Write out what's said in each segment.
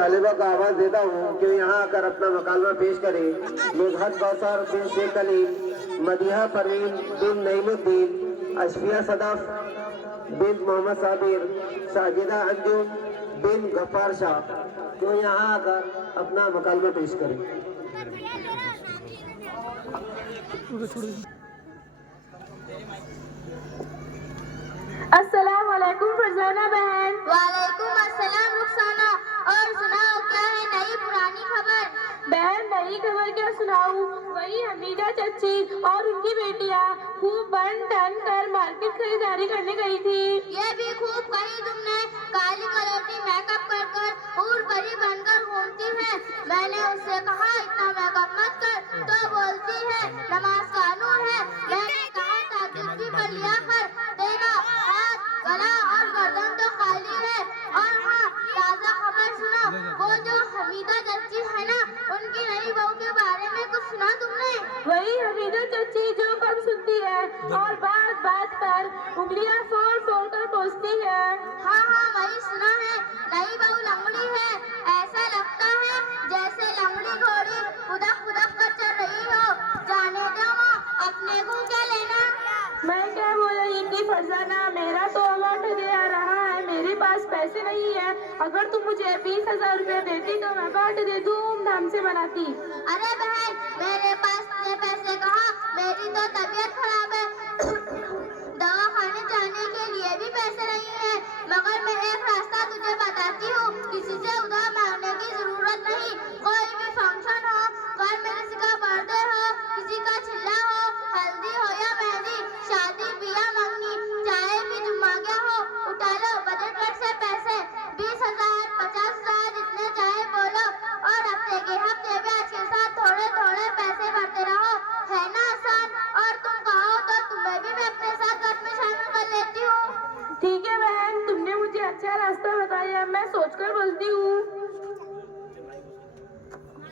तालिबा को आवाज देता हूँ कि यहाँ आकर अपना मकालमा पेश करे। मेघात कौसर बिन शेख कलीम, मदीहा परवीन बिन नईमुद्दीन, अशफिया सदफ बिन मोहम्मद साबिर, साजिदा अंजुम बिन गफ्फार शाह, तो यहाँ आकर अपना मकालमा पेश करें। अस्सलाम वालेकुम फरजाना बहन। वालेकुम अस्सलाम रुखसाना। और सुनाओ, क्या है नई पुरानी खबर? बहन नई खबर क्या सुनाऊं, वही हमीदा चच्ची और उनकी बेटियां खूब बन ठन कर मार्केट खरीदारी करने गई थी। ये भी खूब कही तुमने, काली कलौटी मेकअप कर कर ऊर परी बनकर घूमती है। मैंने उससे कहा इतना मेकअप मत कर, तो बोलती है नमाज कानून है। मैंने कहा ताजुब भी पढ़ लिया कर, तेरा हाथ गला और गर्दन तो खाली है। और हाँ, ताजा खबर सुनो, वो जो हमीदा चच्ची है ना, उनकी नई बहू के बारे में कुछ सुना तुमने? वही हमीदा चच्ची जो कम सुनती है और बात बात पर उंगलियां फोड़ फोड़ कर पोंछती है। हाँ हाँ, वही सुना है, नई बहू लंगड़ी है। ऐसा लगता है जैसे लंगड़ी घोड़ी खुदक खुदक कर चल रही हो। जाने दो माँ, अपने को क्या लेना। मैं क्या बोल रही थी फरजाना, मेरा तो अवार्ड दे आ रहा है, मेरे पास पैसे नहीं है। अगर तुम मुझे 20,000 रुपए देती तो मैं पार्टी धूमधाम से मनाती। अरे बहन, मेरे पास इतने पैसे कहाँ, मेरी तो तबीयत खराब है। दवा खाने जाने के लिए भी पैसे नहीं है। मगर मैं एक रास्ता तुझे बताती हूँ, किसी से उधार मांगने की जरूरत नहीं। कोई भी फंक्शन हो, घर में किसी का बर्थडे हो, किसी का चिल्ला हो, हल्दी हो या मेहंदी, शादी बिया मंगनी, चाहे भी दुमाग्या हो, उठा लो बजट कार्ड से पैसे। 20,000, 50,000 जितने चाहे बोलो, और हफ्ते के हफ्ते ब्याज के साथ थोड़े थोड़े पैसे भरते रहो। है ना आसान? और तुम कहो तो तुम्हें भी मैं अपने साथ घर में शामिल कर लेती हूँ। ठीक है बहन, तुमने मुझे अच्छा रास्ता बताया, मैं सोचकर बोलती हूँ।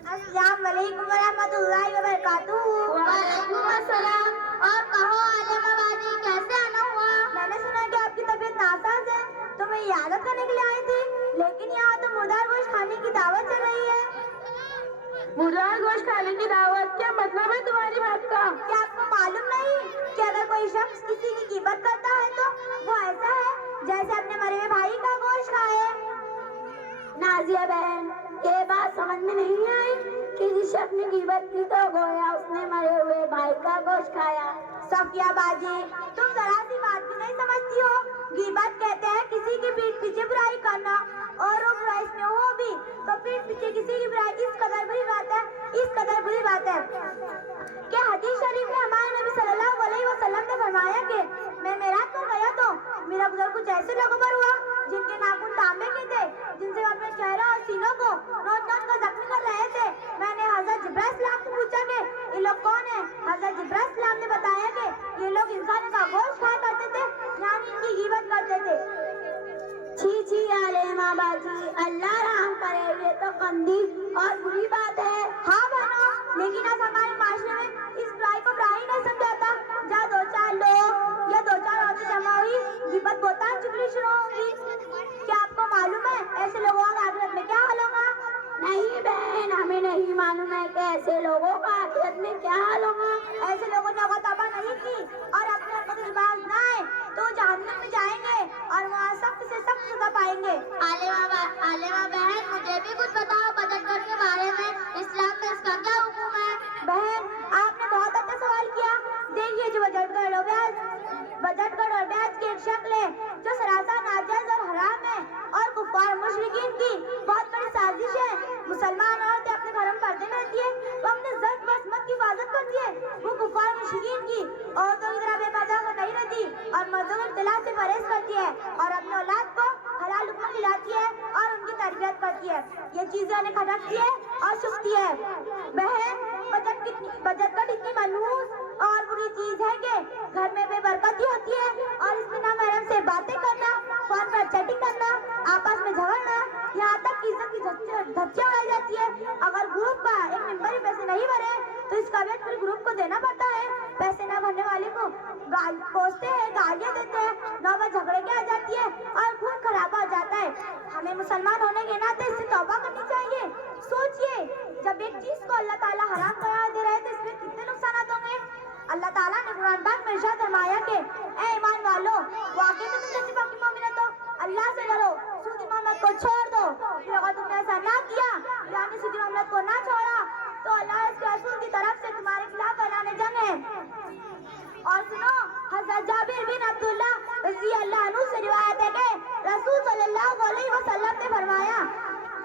अस्सलाम वालेकुम वरहमतुल्लाहि वबरकातुहू। वालेकुम अस्सलाम। और कहो आलिमा बाजी, कैसे आना हुआ? मैंने सुना कि आपकी तबीयत नासाज है, तो मैं इयादत करने के लिए आई थी। लेकिन यहाँ तो मुर्दार गोश्त खाने की दावत चल रही है। मुर्दार गोश्त खाने की दावत, क्या मतलब है तुम्हारी बात का? क्या आपको मालूम नहीं कि अगर कोई शख्स किसी की गिबत करता है तो वो ऐसा है जैसे अपने मरे हुए भाई का गोश्त खाए? नाजिया बहन, ये बात समझ में नहीं आई कि जिस शख्स ने गिबत की तो गोया उसने मरे हुए भाई का गोश्त खाया। सफिया बाजी, तुम जरा सी बात भी नहीं समझती हो। गिबत कहते हैं किसी की पीठ पीछे बुराई करना, और वो बुराई में हो भी तो पीठ पीछे किसी की बुराई इस कदर बुरी बात है, इस कदर बुरी बात है कि हदीस शरीफ में हमारे नबी सल्लल्लाहु अलैहि वसल्लम ने फरमाया कि मैं मेराज पर गया तो मेरा गुजर कुछ ऐसे लोगों पर हुआ जिनके नाखून तांबे के थे, जिनसे वो अपने चेहरा और सीनों को नोच नोच कर जख्मी कर रहे थे। मैंने हजरत जिब्राइल सलाम से पूछा कि ये लोग कौन है? हजरत जिब्राइल सलाम ने बताया कि ये लोग इंसान का गोश्त खाया करते थे, यानी इनकी गिबत करते थे। छी छी आलिमा बाजी, अल्लाह रहम करे, ये तो गंदी और बुरी बात है। हाँ बहनों, लेकिन आज हमारे माशरे में इस बुराई को बुराई नहीं समझाता। जहाँ दो चार लोग या दो चार औरतें जमा हुई, गिबत बोतान चुगली शुरू होगी। क्या आपको मालूम है ऐसे लोगों का आखिरत में क्या हाल होगा? नहीं बहन, हमें नहीं मालूम है कि ऐसे लोगों का आखिरत में क्या हाल होगा। ऐसे लोगों ने अगर तौबा नहीं की और अपने आप को बाज ना आए तो जहन्नम में जाएंगे और वहाँ सख्त से सख्त सजा पाएंगे। आलिमा बहन, मुझे भी कुछ बताओ बजट कार्ड के बारे में, इस्लाम में इसका क्या हुक्म है? बहन, आपने बहुत अच्छा सवाल किया। देखिए, जो बजट कार्ड और ब्याज की एक शक्ल है जो सरासर नाजायज और हराम है और कुफार मुशरिकीन की बहुत बड़ी साजिश है। मुसलमान औरतें अपने घर में पर्दे में रहती है, वो अपने ज़र्द व इस्मत की हिफाजत करती है। वो कुफार मुशरिकीन की औरतों की तरह बेपर्दा हो नहीं रहती और मर्दों के इख्तिलाफ से परहेज करती है और अपने औलाद को हलाल लुक़्मा खिलाती है और उनकी तरबियत करती है। ये चीजें उन्हें खटकती है और सुस्ती है। बहन, बजट कार्ड इतनी मनहूस और बुरी चीज है कि घर में बेबरकती होती है और इसमें ना महरम से बातें करना, फोन पर चैटिंग करना, आपस में झगड़ना, यहाँ तक कि इज्जत की धज्जियां उड़ाई जाती है। अगर ग्रुप का एक मेंबर ही पैसे नहीं भरे तो इसका वेट पूरे ग्रुप को देना पड़ता है। पैसे न भरने वाले को कोसते हैं, गालियां देते हैं, नौबत झगड़े की आ जाती है और खून खराबा हो जाता है। हमें मुसलमान होने के नाते इससे तौबा करनी कुरान पाक में इरशाद फरमाया कि ए ईमान वालो, वाकई में तुम सच्ची पक्की मोमिन हो तो अल्लाह से डरो, सूदी मोहम्मद को छोड़ दो। फिर अगर तुमने ऐसा ना किया, यानी सूदी मोहम्मद को ना छोड़ा, तो अल्लाह इसके रसूल की तरफ से तुम्हारे खिलाफ ऐलान जंग है। और सुनो, हज़रत जाबिर बिन अब्दुल्लाह रज़ी अल्लाह अन्हु से रिवायत है कि रसूल सल्लल्लाहु अलैहि वसल्लम ने फरमाया,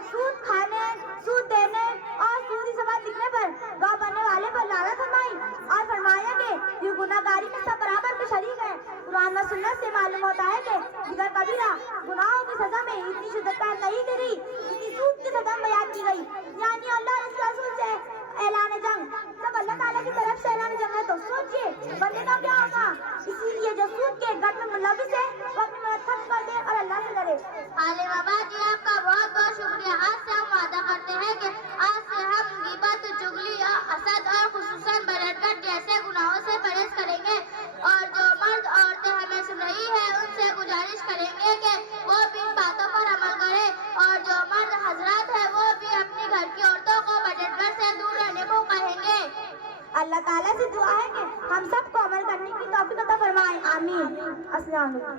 सूद खाने, सूद देने और सूदी सवाल लिखने पर गवाह बनने वाले पर लानत फरमाई और फरमाया कि ये गुनाहगारी में सब बराबर के शरीक हैं। कुरान व सुन्नत से मालूम होता है कि दिगर कबीरा गुनाहों की सजा में इतनी शिद्दत नहीं करी जितनी सूद की सजा बयान की गई। यानी अल्लाह और उसके रसूल से ऐलान जंग, जब अल्लाह ताला की तरफ से ऐलान जंग है तो सोचिए बंदे का क्या होगा। इसीलिए जो सूद के गट में मुलविस है वो अपनी मदद खत्म कर दे और अल्लाह से डरे। आले बाबा जी, आपका बहुत बहुत शुक्रिया। आज से हम वादा करते हैं कि आज से हम गिबत, चुगली, हसद और खुसूसन बरकत जैसे गुनाहों से परहेज करेंगे। और जो मर्द औरतें हमें सुन रही है उनसे गुजारिश करेंगे कि वो भी इन बातों पर अमल करें और जो मर्द हजरात है वो भी अपनी घर की औरतों को बजटगर से दूर रहने को कहेंगे। अल्लाह ताला से दुआ है कि हम सबको अमल करने की तौफीक अता फरमाए। आमीन। अस्सलाम वालेकुम।